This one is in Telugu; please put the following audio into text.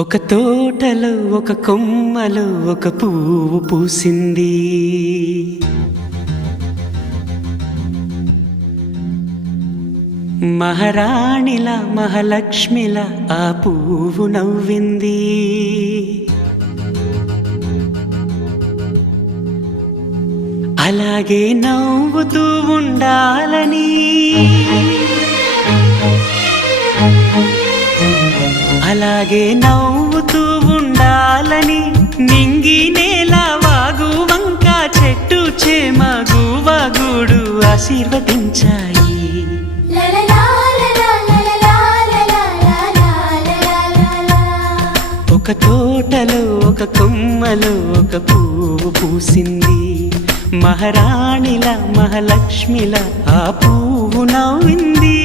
ఒక తోటలో ఒక కొమ్మలో ఒక పువ్వు పూసింది. మహారాణిలా మహాలక్ష్మిలా ఆ పువ్వు నవ్వింది. అలాగే నవ్వుతూ ఉండాలని, అలాగే నవ్వుతూ ఉండాలని నింగి నేల వాగు వంక చెట్టు చేమ గువగూడు ఆశీర్వదించాయి. ఒక తోటలో ఒక కొమ్మలో ఒక పువ్వు పూసింది. మహారాణిలా మహాలక్ష్మిలా ఆ పువ్వు నవ్వింది.